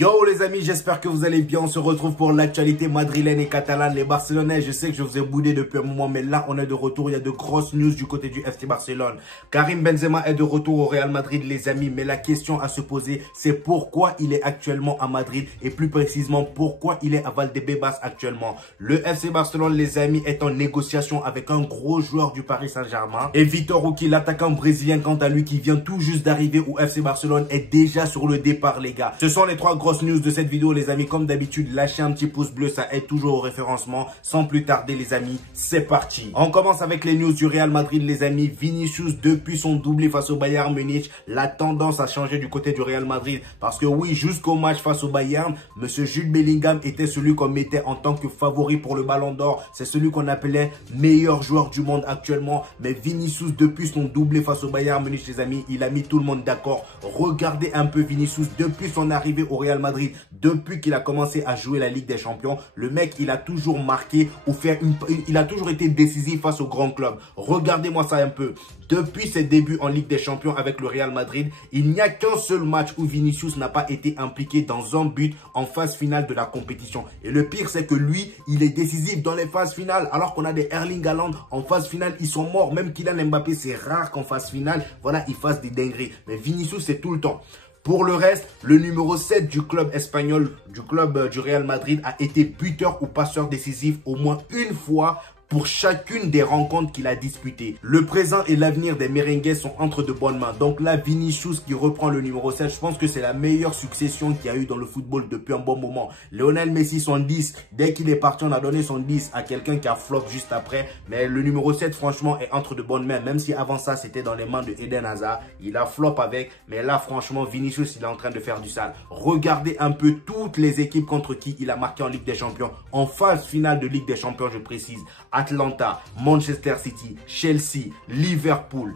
Yo les amis, j'espère que vous allez bien. On se retrouve pour l'actualité madrilène et catalane. Les Barcelonais, je sais que je vous ai boudé depuis un moment, mais là on est de retour. Il y a de grosses news du côté du FC Barcelone. Karim Benzema est de retour au Real Madrid les amis, mais la question à se poser, c'est pourquoi il est actuellement à Madrid et plus précisément pourquoi il est à Valdebebas actuellement. Le FC Barcelone les amis est en négociation avec un gros joueur du Paris Saint-Germain. Et Vitor Roque, l'attaquant brésilien quant à lui qui vient tout juste d'arriver au FC Barcelone, est déjà sur le départ les gars. Ce sont les trois grosse news de cette vidéo les amis. Comme d'habitude, lâchez un petit pouce bleu, ça aide toujours au référencement. Sans plus tarder les amis, c'est parti. On commence avec les news du Real Madrid les amis. Vinicius, depuis son doublé face au Bayern Munich, la tendance a changé du côté du Real Madrid. Parce que oui, jusqu'au match face au Bayern, monsieur Jude Bellingham était celui qu'on mettait en tant que favori pour le Ballon d'Or. C'est celui qu'on appelait meilleur joueur du monde actuellement. Mais Vinicius, depuis son doublé face au Bayern Munich les amis, il a mis tout le monde d'accord. Regardez un peu Vinicius depuis son arrivée au Real Madrid, depuis qu'il a commencé à jouer la Ligue des Champions, le mec il a toujours marqué ou il a toujours été décisif face aux grands clubs. Regardez-moi ça un peu. Depuis ses débuts en Ligue des Champions avec le Real Madrid, il n'y a qu'un seul match où Vinicius n'a pas été impliqué dans un but en phase finale de la compétition. Et le pire c'est que lui, il est décisif dans les phases finales, alors qu'on a des Erling Haaland en phase finale, ils sont morts. Même Kylian Mbappé, c'est rare qu'en phase finale, voilà, il fasse des dingueries. Mais Vinicius, c'est tout le temps. Pour le reste, le numéro 7 du club espagnol, du Real Madrid, a été buteur ou passeur décisif au moins une fois pour chacune des rencontres qu'il a disputées. Le présent et l'avenir des merengues sont entre de bonnes mains. Donc là, Vinicius qui reprend le numéro 7, je pense que c'est la meilleure succession qu'il y a eu dans le football depuis un bon moment. Lionel Messi, son 10, dès qu'il est parti, on a donné son 10 à quelqu'un qui a flop juste après. Mais le numéro 7, franchement, est entre de bonnes mains. Même si avant ça, c'était dans les mains de Eden Hazard. Il a flop avec. Mais là, franchement, Vinicius, il est en train de faire du sale. Regardez un peu toutes les équipes contre qui il a marqué en Ligue des Champions. En phase finale de Ligue des Champions, je précise. Atlanta, Manchester City, Chelsea, Liverpool,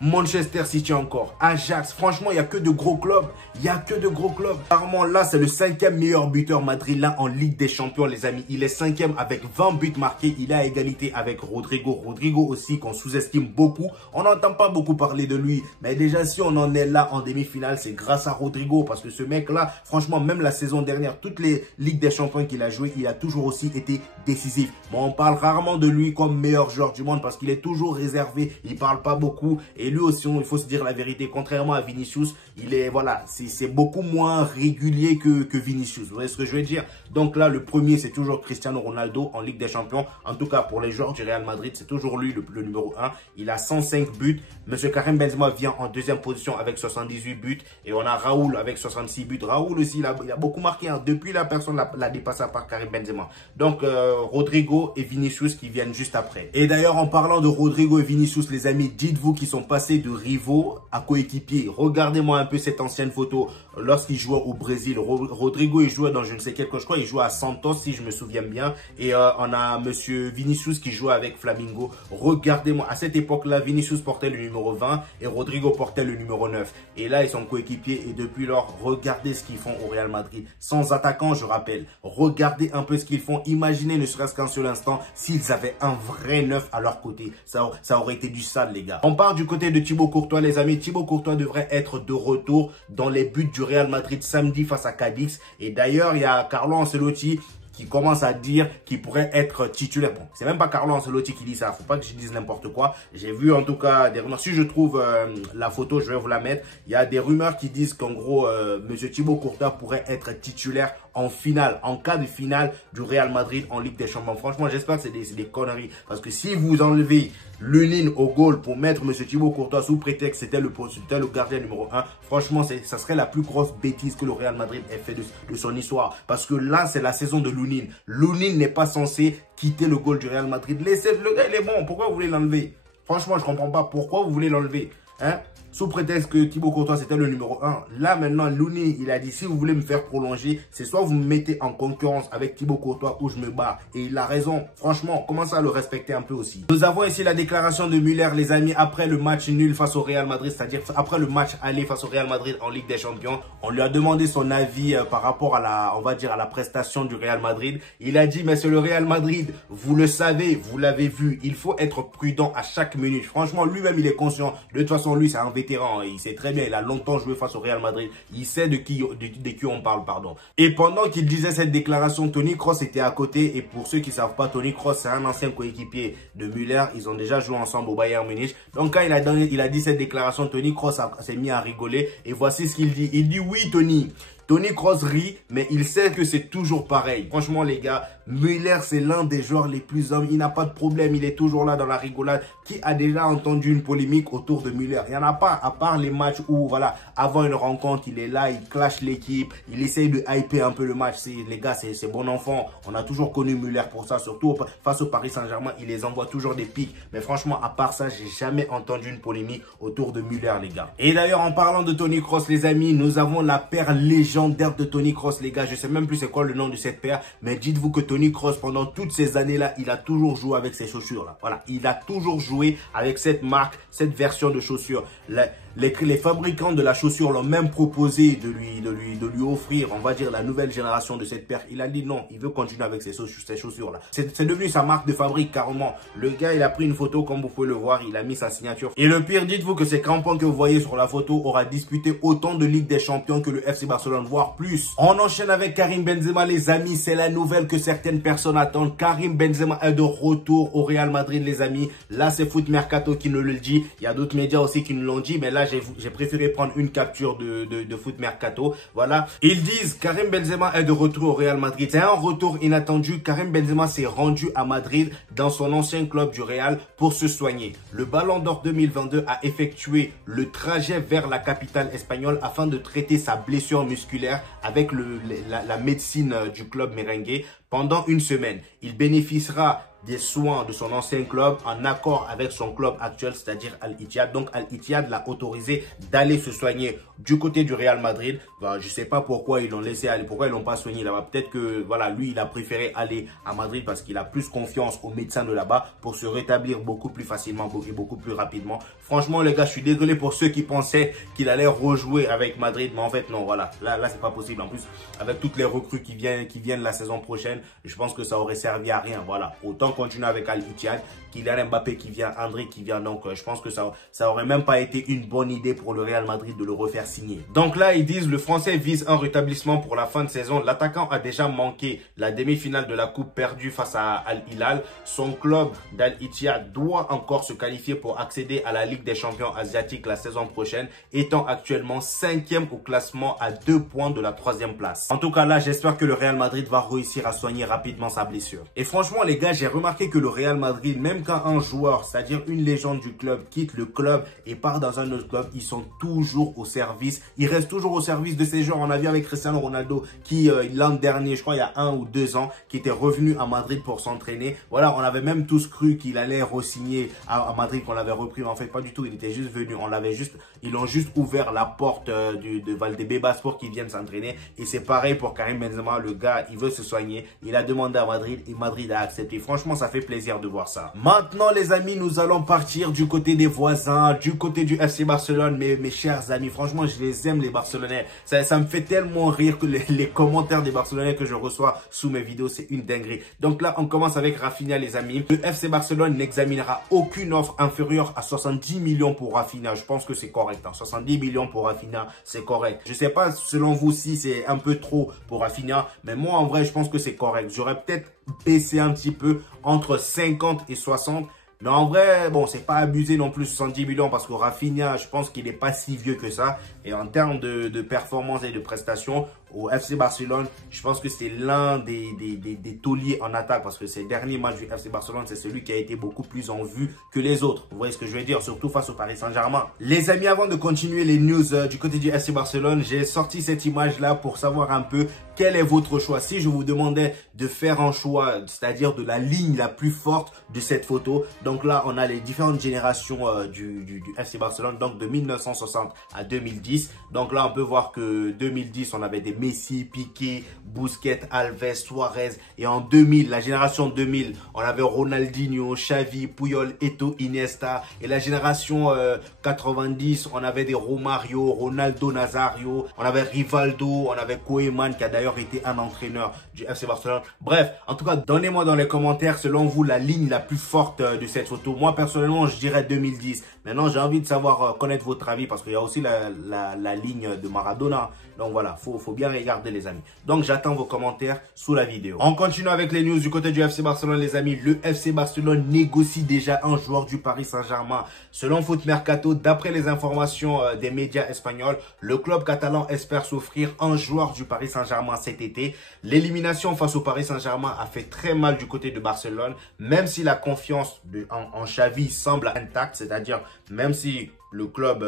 Manchester City encore, Ajax. Franchement, il n'y a que de gros clubs. Il n'y a que de gros clubs. Apparemment, là, c'est le 5e meilleur buteur madrilène en Ligue des Champions, les amis. Il est 5e avec 20 buts marqués. Il est à égalité avec Rodrigo. Rodrigo aussi, qu'on sous-estime beaucoup. On n'entend pas beaucoup parler de lui. Mais déjà, si on en est là en demi-finale, c'est grâce à Rodrigo. Parce que ce mec-là, franchement, même la saison dernière, toutes les Ligues des Champions qu'il a joué, il a toujours aussi été décisif. Bon, on parle rarement de lui comme meilleur joueur du monde parce qu'il est toujours réservé, il parle pas beaucoup et lui aussi il faut se dire la vérité, contrairement à Vinicius, il est voilà, c'est beaucoup moins régulier que Vinicius, vous voyez ce que je veux dire. Donc là le premier c'est toujours Cristiano Ronaldo en Ligue des Champions, en tout cas pour les joueurs du Real Madrid, c'est toujours lui le numéro 1, il a 105 buts. Monsieur Karim Benzema vient en deuxième position avec 78 buts et on a Raoul avec 66 buts. Raoul aussi il a beaucoup marqué hein. Depuis la personne l'a dépassé à part Karim Benzema. Donc Rodrigo et Vinicius qui viennent juste après. Et d'ailleurs, en parlant de Rodrigo et Vinicius, les amis, dites-vous qu'ils sont passés de rivaux à coéquipiers. Regardez-moi un peu cette ancienne photo lorsqu'il jouait au Brésil. Rodrigo, il jouait dans je ne sais quel club, je crois, il jouait à Santos, si je me souviens bien. Et on a monsieur Vinicius qui jouait avec Flamengo. Regardez-moi, à cette époque-là, Vinicius portait le numéro 20 et Rodrigo portait le numéro 9. Et là, ils sont coéquipiers et depuis lors, regardez ce qu'ils font au Real Madrid. Sans attaquant, je rappelle. Regardez un peu ce qu'ils font. Imaginez ne serait-ce qu'un seul instant s'ils avaient un vrai neuf à leur côté. Ça aurait été du sale, les gars. On part du côté de Thibaut Courtois, les amis. Thibaut Courtois devrait être de retour dans les buts du Real Madrid samedi face à Cadix. Et d'ailleurs, il y a Carlo Ancelotti qui commence à dire qu'il pourrait être titulaire. Bon, c'est même pas Carlo Ancelotti qui dit ça. Faut pas que je dise n'importe quoi. J'ai vu en tout cas des rumeurs. Si je trouve la photo, je vais vous la mettre. Il y a des rumeurs qui disent qu'en gros, monsieur Thibaut Courtois pourrait être titulaire en finale, en cas de finale du Real Madrid en Ligue des Champions. Franchement, j'espère que c'est des conneries. Parce que si vous enlevez Lunin au goal pour mettre monsieur Thibaut Courtois sous prétexte que c'était le gardien numéro 1, franchement, ça serait la plus grosse bêtise que le Real Madrid ait fait de son histoire. Parce que là, c'est la saison de Lunin. Lunin n'est pas censé quitter le goal du Real Madrid. Laissez le gars, il est bon. Pourquoi vous voulez l'enlever? Franchement, je comprends pas pourquoi vous voulez l'enlever. Hein? Sous prétexte que Thibaut Courtois c'était le numéro 1. Là maintenant, Louni, il a dit si vous voulez me faire prolonger, c'est soit vous me mettez en concurrence avec Thibaut Courtois ou je me bats. Et il a raison. Franchement, commencez à le respecter un peu aussi. Nous avons ici la déclaration de Müller, les amis, après le match nul face au Real Madrid, c'est-à-dire après le match aller face au Real Madrid en Ligue des Champions. On lui a demandé son avis par rapport à la, on va dire, à la prestation du Real Madrid. Il a dit, mais c'est le Real Madrid, vous le savez, vous l'avez vu, il faut être prudent à chaque minute. Franchement, lui-même, il est conscient. De toute façon, lui, c'est un vétéran. Il sait très bien, il a longtemps joué face au Real Madrid. Il sait de qui on parle, pardon. Et pendant qu'il disait cette déclaration, Toni Kroos était à côté. Et pour ceux qui ne savent pas, Toni Kroos, c'est un ancien coéquipier de Müller. Ils ont déjà joué ensemble au Bayern Munich. Donc quand il a dit cette déclaration, Toni Kroos s'est mis à rigoler. Et voici ce qu'il dit. Il dit oui, Toni Kroos rit, mais il sait que c'est toujours pareil. Franchement, les gars, Müller, c'est l'un des joueurs les plus hommes. Il n'a pas de problème. Il est toujours là dans la rigolade. Qui a déjà entendu une polémique autour de Müller? Il n'y en a pas, à part les matchs où, voilà, avant une rencontre, il est là, il clash l'équipe, il essaye de hyper un peu le match. Les gars, c'est bon enfant. On a toujours connu Müller pour ça, surtout face au Paris Saint-Germain. Il les envoie toujours des pics. Mais franchement, à part ça, j'ai jamais entendu une polémique autour de Müller, les gars. Et d'ailleurs, en parlant de Toni Kroos, les amis, nous avons la paire légendaire de Toni Kroos, les gars. Je sais même plus c'est quoi le nom de cette paire, mais dites-vous que Toni Kroos, pendant toutes ces années-là, il a toujours joué avec ces chaussures-là. Voilà, il a toujours joué avec cette marque, cette version de chaussures. Les fabricants de la chaussure l'ont même proposé de lui offrir, on va dire, la nouvelle génération de cette paire. Il a dit non, il veut continuer avec ces chaussures-là. C'est devenu sa marque de fabrique carrément. Le gars, il a pris une photo, comme vous pouvez le voir, il a mis sa signature. Et le pire, dites-vous que ces crampons que vous voyez sur la photo aura disputé autant de Ligue des Champions que le FC Barcelone, voire plus. On enchaîne avec Karim Benzema, les amis. C'est la nouvelle que certaines personnes attendent. Karim Benzema est de retour au Real Madrid, les amis. Là, c'est Foot Mercato qui nous le dit. Il y a d'autres médias aussi qui nous l'ont dit, mais là, j'ai préféré prendre une capture de Foot Mercato. Voilà. Ils disent Karim Benzema est de retour au Real Madrid. C'est un retour inattendu. Karim Benzema s'est rendu à Madrid dans son ancien club du Real pour se soigner. Le Ballon d'Or 2022 a effectué le trajet vers la capitale espagnole afin de traiter sa blessure musculaire avec la médecine du club merengue pendant une semaine. Il bénéficiera des soins de son ancien club en accord avec son club actuel, c'est-à-dire Al-Ittihad. Donc Al-Ittihad l'a autorisé d'aller se soigner du côté du Real Madrid. Je sais pas pourquoi ils l'ont laissé aller, pourquoi ils l'ont pas soigné là-bas. Peut-être que voilà, lui il a préféré aller à Madrid parce qu'il a plus confiance aux médecins de là-bas pour se rétablir beaucoup plus facilement et beaucoup plus rapidement. Franchement les gars, je suis désolé pour ceux qui pensaient qu'il allait rejouer avec Madrid, mais en fait non, voilà, là c'est pas possible. En plus avec toutes les recrues qui viennent la saison prochaine, je pense que ça aurait servi à rien. Voilà, autant continuer avec Al-Ittihad, Kylian Mbappé qui vient, André qui vient. Donc je pense que ça aurait même pas été une bonne idée pour le Real Madrid de le refaire signer. Donc là ils disent le Français vise un rétablissement pour la fin de saison. L'attaquant a déjà manqué la demi-finale de la coupe perdue face à Al-Hilal. Son club d'Al-Ittihad doit encore se qualifier pour accéder à la Ligue des champions asiatiques la saison prochaine, étant actuellement 5e au classement à 2 points de la 3e place. En tout cas là j'espère que le Real Madrid va réussir à soigner rapidement sa blessure. Et franchement les gars, j'ai remarqué que le Real Madrid, même quand un joueur, c'est-à-dire une légende du club, quitte le club et part dans un autre club, ils sont toujours au service. Ils restent toujours au service de ces joueurs. On a vu avec Cristiano Ronaldo qui l'an dernier, je crois il y a 1 ou 2 ans, qui était revenu à Madrid pour s'entraîner. Voilà, on avait même tous cru qu'il allait re-signer à Madrid, qu'on l'avait repris. Mais en fait, pas du tout. Il était juste venu. Ils ont juste ouvert la porte de Valdebebas pour qu'il vienne s'entraîner. Et c'est pareil pour Karim Benzema. Le gars, il veut se soigner. Il a demandé à Madrid et Madrid a accepté. Franchement, ça fait plaisir de voir ça. Maintenant, les amis, nous allons partir du côté des voisins, du côté du FC Barcelone. Mes chers amis, franchement, je les aime, les Barcelonais. Ça me fait tellement rire que les commentaires des Barcelonais que je reçois sous mes vidéos, c'est une dinguerie. Donc là, on commence avec Rafinha, les amis. Le FC Barcelone n'examinera aucune offre inférieure à 70 millions pour Rafinha. Je pense que c'est correct. 70 millions pour Rafinha, c'est correct. Je sais pas, selon vous, si c'est un peu trop pour Rafinha. Mais moi, en vrai, je pense que c'est correct. J'aurais peut-être baissé un petit peu entre 50 et 60. Mais en vrai, bon, c'est pas abusé non plus 70 millions parce que Rafinha, je pense qu'il n'est pas si vieux que ça. Et en termes de performance et de prestations, au FC Barcelone, je pense que c'est l'un des tauliers en attaque parce que ces derniers matchs du FC Barcelone, c'est celui qui a été beaucoup plus en vue que les autres. Vous voyez ce que je veux dire, surtout face au Paris Saint-Germain. Les amis, avant de continuer les news du côté du FC Barcelone, j'ai sorti cette image-là pour savoir un peu quel est votre choix. Si je vous demandais de faire un choix, c'est-à-dire de la ligne la plus forte de cette photo. Donc là, on a les différentes générations du FC Barcelone, donc de 1960 à 2010. Donc là, on peut voir que 2010, on avait des Messi, Piqué, Busquets, Alves, Suarez. Et en 2000, la génération 2000, on avait Ronaldinho, Xavi, Puyol, Eto'o, Iniesta. Et la génération 90, on avait des Romario, Ronaldo, Nazario. On avait Rivaldo, on avait Koeman qui a d'ailleurs été un entraîneur du FC Barcelone. Bref, en tout cas, donnez-moi dans les commentaires, selon vous, la ligne la plus forte de cette photo. Moi, personnellement, je dirais 2010. Maintenant, j'ai envie de savoir, connaître votre avis parce qu'il y a aussi la ligne de Maradona. Donc voilà, faut bien regarder les amis. Donc j'attends vos commentaires sous la vidéo. On continue avec les news du côté du FC Barcelone les amis. Le FC Barcelone négocie déjà un joueur du Paris Saint-Germain. Selon Foot Mercato, d'après les informations des médias espagnols, le club catalan espère s'offrir un joueur du Paris Saint-Germain cet été. L'élimination face au Paris Saint-Germain a fait très mal du côté de Barcelone, même si la confiance en Xavi semble intacte, c'est-à-dire même si le club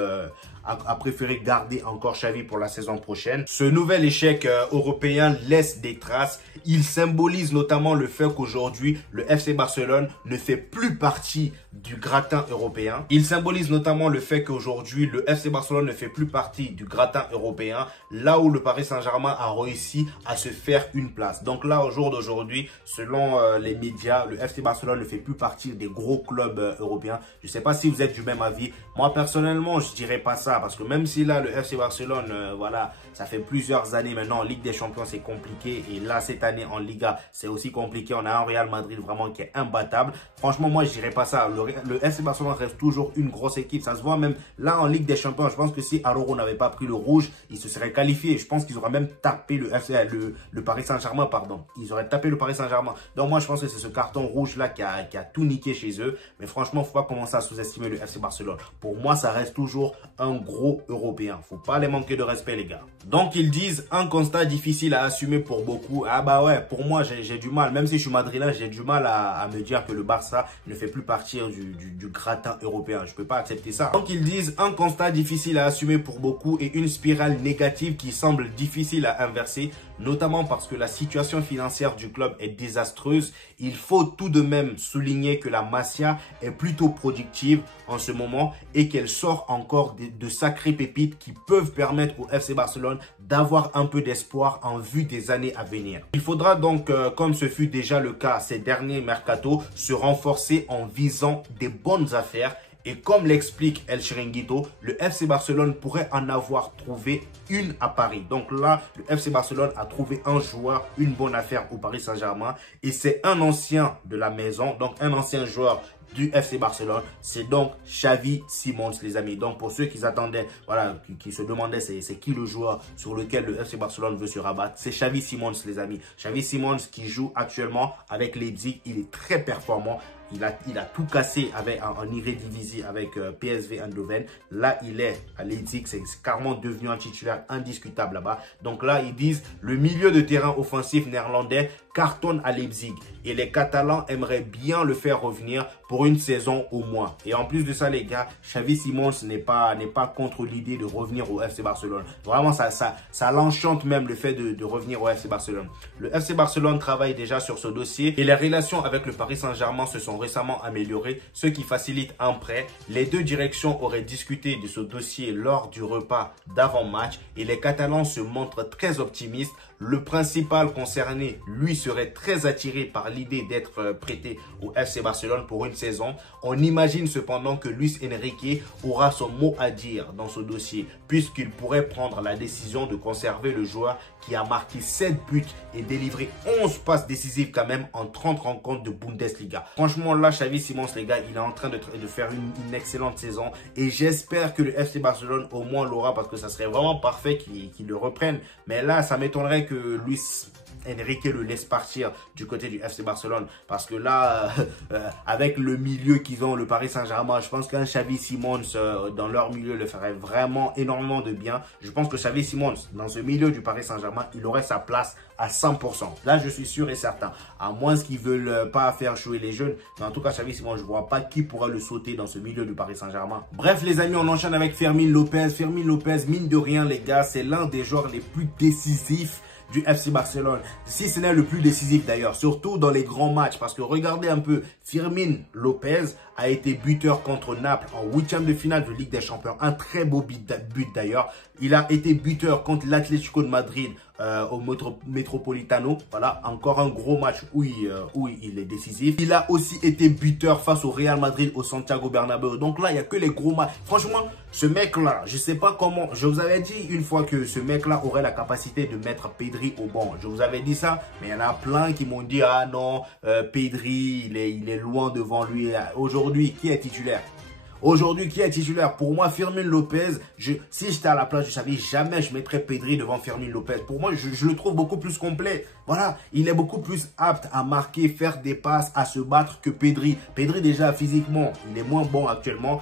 a préféré garder encore Xavi pour la saison prochaine. Ce nouvel échec européen laisse des traces. Il symbolise notamment le fait qu'aujourd'hui, le FC Barcelone ne fait plus partie du gratin européen. Il symbolise notamment le fait qu'aujourd'hui, le FC Barcelone ne fait plus partie du gratin européen, là où le Paris Saint-Germain a réussi à se faire une place. Donc là, au jour d'aujourd'hui, selon les médias, le FC Barcelone ne fait plus partie des gros clubs européens. Je ne sais pas si vous êtes du même avis. Moi, personnellement, je dirais pas ça parce que même si là, le FC Barcelone, voilà, ça fait plusieurs années maintenant en Ligue des Champions, c'est compliqué. Et là, cette année en Liga, c'est aussi compliqué. On a un Real Madrid vraiment qui est imbattable. Franchement, moi, je dirais pas ça. Le FC Barcelone reste toujours une grosse équipe. Ça se voit même là en Ligue des Champions. Je pense que si Araujo n'avait pas pris le rouge, il se serait qualifié. Je pense qu'ils auraient même tapé le Paris Saint-Germain, pardon. Ils auraient tapé le Paris Saint-Germain. Donc moi, je pense que c'est ce carton rouge-là qui a tout niqué chez eux. Mais franchement, faut pas commencer à sous-estimer le FC Barcelone. Pour moi, ça reste toujours un gros européen. Faut pas les manquer de respect, les gars. Donc, ils disent un constat difficile à assumer pour beaucoup. Ah bah ouais, pour moi, j'ai du mal. Même si je suis madrilène, j'ai du mal à me dire que le Barça ne fait plus partie du gratin européen. Je peux pas accepter ça. Donc, ils disent un constat difficile à assumer pour beaucoup et une spirale négative qui semble difficile à inverser, notamment parce que la situation financière du club est désastreuse. Il faut tout de même souligner que la Masia est plutôt productive en ce moment et qu'elle sort encore de sacrées pépites qui peuvent permettre au FC Barcelone d'avoir un peu d'espoir en vue des années à venir. Il faudra donc, comme ce fut déjà le cas ces derniers mercato, se renforcer en visant des bonnes affaires. Et comme l'explique El Chiringuito, le FC Barcelone pourrait en avoir trouvé une à Paris. Donc là, le FC Barcelone a trouvé un joueur, une bonne affaire au Paris Saint-Germain. Et c'est un ancien de la maison, donc un ancien joueur du FC Barcelone. C'est donc Xavi Simons, les amis. Donc pour ceux qui attendaient, voilà, qui se demandaient c'est qui le joueur sur lequel le FC Barcelone veut se rabattre, c'est Xavi Simons, les amis. Xavi Simons qui joue actuellement avec Leipzig. Il est très performant. Il a tout cassé en Eredivisie avec PSV Eindhoven. Là, il est à Leipzig. C'est carrément devenu un titulaire indiscutable là-bas. Donc là, ils disent le milieu de terrain offensif néerlandais cartonne à Leipzig. Et les Catalans aimeraient bien le faire revenir pour une saison au moins. Et en plus de ça, les gars, Xavi Simons n'est pas contre l'idée de revenir au FC Barcelone. Vraiment, ça l'enchante même le fait de revenir au FC Barcelone. Le FC Barcelone travaille déjà sur ce dossier et les relations avec le Paris Saint-Germain se sont récemment améliorées, ce qui facilite un prêt. Les deux directions auraient discuté de ce dossier lors du repas d'avant-match et les Catalans se montrent très optimistes. Le principal concerné, lui, serait très attiré par l'idée d'être prêté au FC Barcelone pour une saison. On imagine cependant que Luis Enrique aura son mot à dire dans ce dossier, puisqu'il pourrait prendre la décision de conserver le joueur qui a marqué 7 buts et délivré 11 passes décisives quand même en 30 rencontres de Bundesliga. Franchement, là, Xavi Simons, les gars, il est en train de faire une excellente saison et j'espère que le FC Barcelone au moins l'aura parce que ça serait vraiment parfait qu'il le reprenne. Mais là, ça m'étonnerait que Luis Enrique le laisse partir du côté du FC Barcelone parce que là, avec le milieu qu'ils ont, le Paris Saint-Germain, je pense qu'un Xavi Simons dans leur milieu le ferait vraiment énormément de bien. Je pense que Xavi Simons, dans ce milieu du Paris Saint-Germain, il aurait sa place à 100%. Là, je suis sûr et certain. À moins qu'ils ne veulent pas faire jouer les jeunes. Mais en tout cas, Xavi Simons, je ne vois pas qui pourra le sauter dans ce milieu du Paris Saint-Germain. Bref, les amis, on enchaîne avec Fermín López. Fermín López, mine de rien, les gars, c'est l'un des joueurs les plus décisifs du FC Barcelone, si ce n'est le plus décisif d'ailleurs, surtout dans les grands matchs, parce que regardez un peu, Fermín López a été buteur contre Naples en 8e de finale de Ligue des Champions, un très beau but d'ailleurs. Il a été buteur contre l'Atlético de Madrid au Metropolitano, voilà, encore un gros match où il est décisif. Il a aussi été buteur face au Real Madrid au Santiago Bernabéu, donc là il n'y a que les gros matchs. Franchement, ce mec là, je sais pas comment, je vous avais dit une fois que ce mec là aurait la capacité de mettre Pedri au banc, je vous avais dit ça, mais il y en a plein qui m'ont dit ah non, Pedri il est loin devant lui. Aujourd'hui, qui est titulaire? Aujourd'hui, qui est titulaire? Pour moi, Fermín López, si j'étais à la place du Xavi, jamais je mettrais Pedri devant Fermín López. Pour moi, je le trouve beaucoup plus complet. Voilà, il est beaucoup plus apte à marquer, faire des passes, à se battre que Pedri. Pedri, déjà, physiquement, il est moins bon actuellement.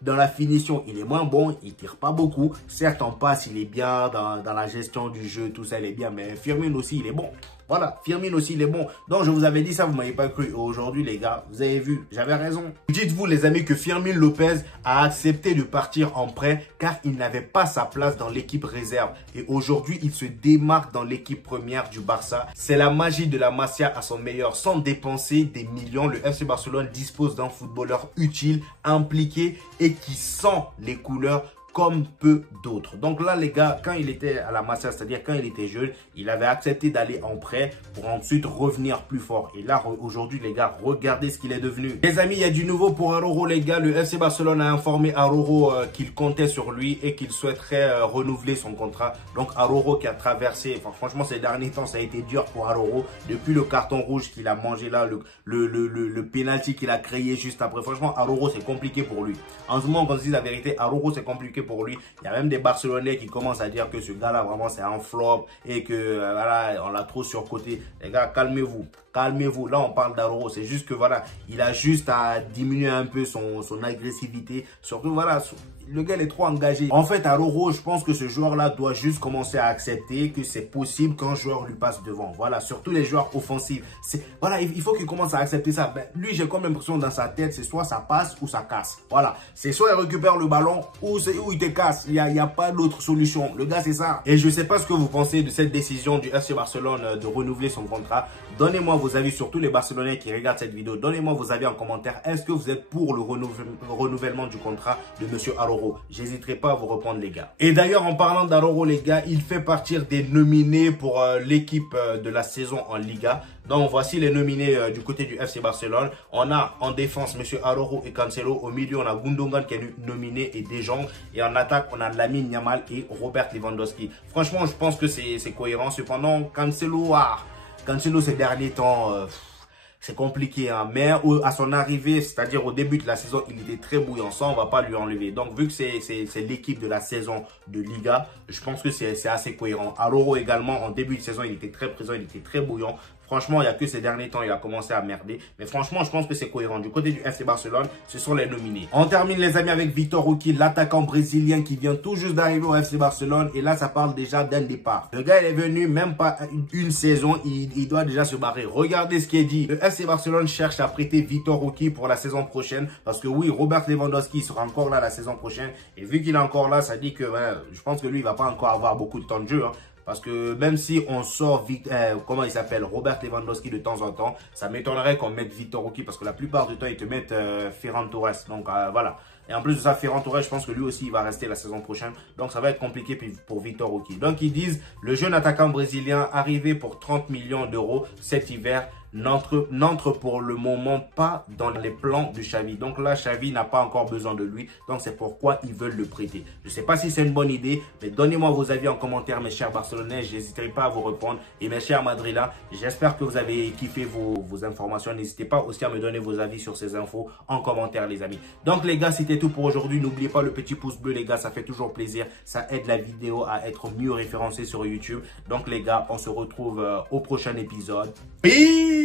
Dans la finition, il est moins bon. Il tire pas beaucoup. Certes, en passe, il est bien. Dans la gestion du jeu, tout ça, il est bien. Mais Fermín aussi, il est bon. Voilà, Fermín aussi, il est bon. Donc, je vous avais dit ça, vous ne m'avez pas cru. Aujourd'hui, les gars, vous avez vu, j'avais raison. Dites-vous, les amis, que Fermín López a accepté de partir en prêt car il n'avait pas sa place dans l'équipe réserve. Et aujourd'hui, il se démarque dans l'équipe première du Barça. C'est la magie de la Masia à son meilleur. Sans dépenser des millions, le FC Barcelone dispose d'un footballeur utile, impliqué et qui sent les couleurs comme peu d'autres. Donc là, les gars, quand il était à la Masia, c'est-à-dire quand il était jeune, il avait accepté d'aller en prêt pour ensuite revenir plus fort. Et là, aujourd'hui, les gars, regardez ce qu'il est devenu. Les amis, il y a du nouveau pour Araujo, les gars. Le FC Barcelone a informé Araujo qu'il comptait sur lui et qu'il souhaiterait renouveler son contrat. Donc Araujo qui a traversé, enfin, franchement, ces derniers temps, ça a été dur pour Araujo. Depuis le carton rouge qu'il a mangé là, le penalty qu'il a créé juste après. Franchement, Araujo, c'est compliqué pour lui. En ce moment, quand on se dit la vérité, Araujo, c'est compliqué pour lui. Il y a même des Barcelonais qui commencent à dire que ce gars-là, vraiment, c'est un flop et que, voilà, on l'a trop surcoté. Les gars, calmez-vous. Calmez-vous. Là, on parle d'Araujo. C'est juste que, voilà, il a juste à diminuer un peu son agressivité. Surtout, voilà, le gars il est trop engagé. En fait, Araujo, je pense que ce joueur-là doit juste commencer à accepter que c'est possible qu'un joueur lui passe devant. Voilà, surtout les joueurs offensifs. Voilà, il faut qu'il commence à accepter ça. Ben, lui, j'ai comme l'impression dans sa tête, c'est soit ça passe ou ça casse. Voilà, c'est soit il récupère le ballon ou il te casse. Il n'y a pas d'autre solution. Le gars, c'est ça. Et je ne sais pas ce que vous pensez de cette décision du FC Barcelone de renouveler son contrat. Donnez-moi vos avis, surtout les Barcelonais qui regardent cette vidéo. Donnez-moi vos avis en commentaire. Est-ce que vous êtes pour le renouvellement du contrat de Monsieur Araujo? J'hésiterai pas à vous répondre, les gars. Et d'ailleurs, en parlant d'Araujo, les gars, il fait partir des nominés pour l'équipe de la saison en Liga. Donc, voici les nominés du côté du FC Barcelone. On a en défense Monsieur Araujo et Cancelo. Au milieu, on a Gundogan qui est nominé et De Jong. Et en attaque, on a Lamine Yamal et Robert Lewandowski. Franchement, je pense que c'est cohérent. Cependant, Cancelo, ces derniers temps, c'est compliqué. Hein. Mais à son arrivée, c'est-à-dire au début de la saison, il était très bouillant. Ça, on ne va pas lui enlever. Donc, vu que c'est l'équipe de la saison de Liga, je pense que c'est assez cohérent. Araujo également, en début de saison, il était très présent, il était très bouillant. Franchement, il n'y a que ces derniers temps, il a commencé à merder. Mais franchement, je pense que c'est cohérent. Du côté du FC Barcelone, ce sont les nominés. On termine, les amis, avec Vitor Roque, l'attaquant brésilien qui vient tout juste d'arriver au FC Barcelone. Et là, ça parle déjà d'un départ. Le gars, il est venu même pas une saison. Il doit déjà se barrer. Regardez ce qui est dit. Le FC Barcelone cherche à prêter Vitor Roque pour la saison prochaine. Parce que oui, Robert Lewandowski sera encore là la saison prochaine. Et vu qu'il est encore là, ça dit que je pense que lui, il va pas encore avoir beaucoup de temps de jeu. Hein. Parce que même si on sort comment il s'appelle, Robert Lewandowski de temps en temps, ça m'étonnerait qu'on mette Vitor Roque parce que la plupart du temps, ils te mettent Ferran Torres. Donc voilà. Et en plus de ça, Ferran Torres, je pense que lui aussi, il va rester la saison prochaine. Donc ça va être compliqué pour Vitor Roque. Donc ils disent, le jeune attaquant brésilien arrivé pour 30 millions d'euros cet hiver n'entre pour le moment pas dans les plans de Xavi. Donc là, Xavi n'a pas encore besoin de lui. Donc c'est pourquoi ils veulent le prêter. Je ne sais pas si c'est une bonne idée, mais donnez-moi vos avis en commentaire, mes chers Barcelonais. Je n'hésiterai pas à vous répondre. Et mes chers Madrilènes, j'espère que vous avez kiffé vos informations. N'hésitez pas aussi à me donner vos avis sur ces infos en commentaire, les amis. Donc les gars, c'était tout pour aujourd'hui. N'oubliez pas le petit pouce bleu, les gars. Ça fait toujours plaisir. Ça aide la vidéo à être mieux référencée sur YouTube. Donc les gars, on se retrouve au prochain épisode. Peace!